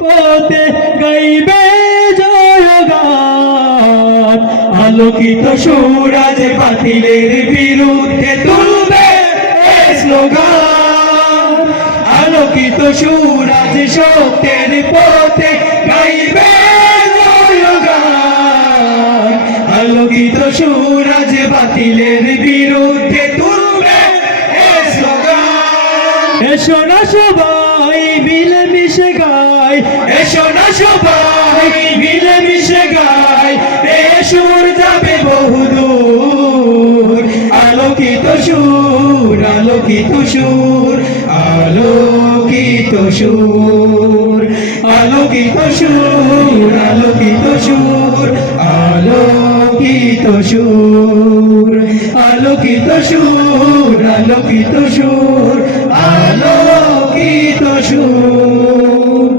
পথে গাইবে জয়গান, আলোকিত সুর আজ বাতিলের বিরুদ্ধে তুলবে স্লোগান। আলোকিত সুর আজ সত্যের পথে গাইবে জয়গান, আলোকিত সুর আজ বাতিলের বিরুদ্ধে তুলবে স্লোগান। এসো না সবাই মিলেমিশে গাই, এসো না সবাই মিলেমিশে গাই, এ সুর যাবে বহুদূর। আলোকিত সুর, আলোকিত সুর, আলোকিত সুর, আলোকিত সুর, আলোকিত সুর, আলোকিত সুর, আলোকিত সুর, আলোকিত সুর, আলোকিত সুর।